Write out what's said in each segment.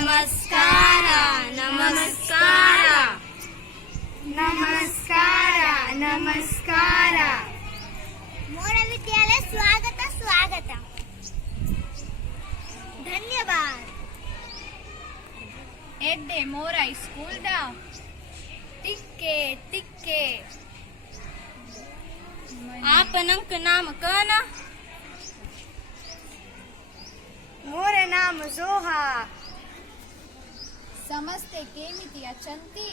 ನಮಸ್ಕಾರ ನಮಸ್ಕಾರ ನಮಸ್ಕಾರ ನಮಸ್ಕಾರ. मोर विद्यालय स्वागत स्वागत. धन्यवाद. ಎಡ್ಡೆ ಮೋರೈ ಸ್ಕೂಲ್ದ ತಿಕ್ಕೆ ತಿಕ್ಕೆ आपनंक नाम कन मोरे नाम जोहा. समस्ते केमिति अचंती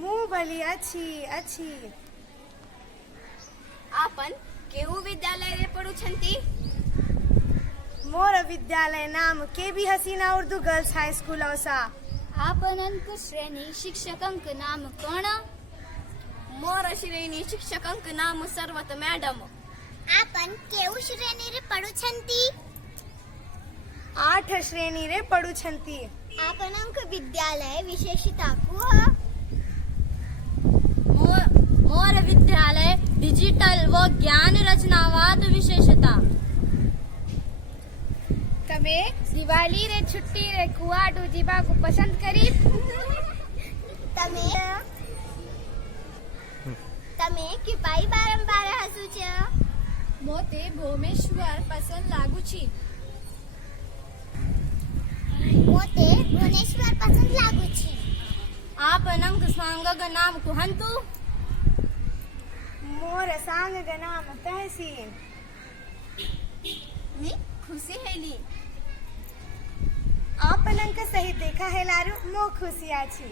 मु भली अच्छी अच्छी. आपन केवु विद्यालय रे पढु छंती. मोर विद्यालय नाम केबी हसीना उर्दू गर्ल्स हाई स्कूल औसा. आपनंक श्रेणी शिक्षकंक नाम कण. मोर श्रेणी शिक्षकंक नाम सर्वत मॅडम. आपण केवु श्रेणी रे पढु छंती. 8 श्रेणी रे पढु छंती. आपणंक विद्यालय विशेषता कुह. मोर विद्यालय डिजिटल व ज्ञान रचनावाद विशेषता. तमे दिवाली रे छुट्टी रे कुआडू जीवा को पसंद करी. तमे किपाई बारंबार हसू छ. मोते भोमेश्वर पसंद लागू छी. मोते भुवनेश्वर पसंद लागू छी. आपनंक सांगग नाम कुहंतु. मोर सांग ग नाम तहसीन. मी खुशी हेली. आपनंक सही देखा है लारू मो खुशी आछी.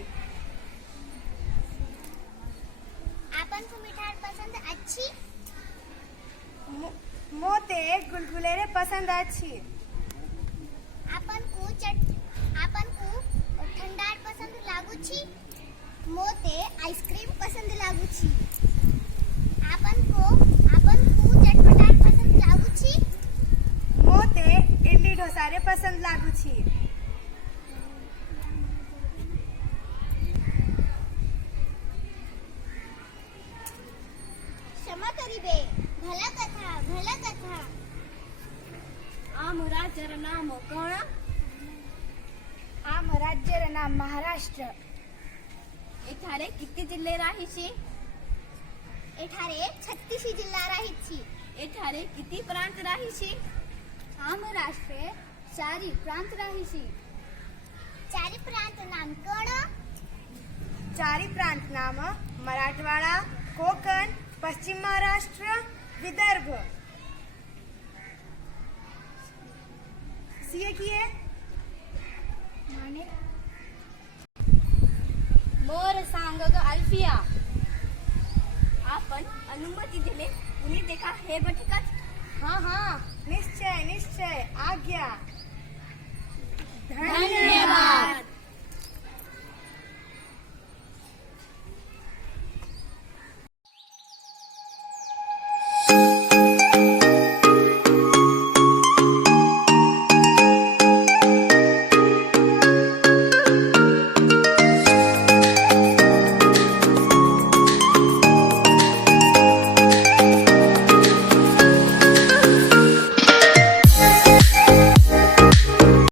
आपण को मिठाई पसंद अच्छी. मोते गुलगुले रे पसंद अच्छी. आपण को ठंडार पसंद लागू छी. मोते आइसक्रीम पसंद लागू छी. आपण को चटपटार पसंद लागू छी. मोते इडली डोसा रे पसंद लागू छी. क्षमा करीबे. भला कथा. आम राज्यर नाम कोण. आम राज्यर नाम महाराष्ट्र. एठारे किती जिल्हे राहीशी. एठारे 36 जिल्हा राहीची. एठारे किती प्रांत राहीशी. आम राष्ट्रे 4 प्रांत राहीशी. 4 प्रांत नाम कोण. 4 प्रांत नाम मराठवाडा, कोकण, पश्चिम महाराष्ट्र, विदर्भ. सीए किए मोर सांगग अल्फिया. आपण अनुमती दिले कुणी देखा हे बैठकात. हाँ हाँ निश्चय निश्चय आज्ञा. धन्यवाद.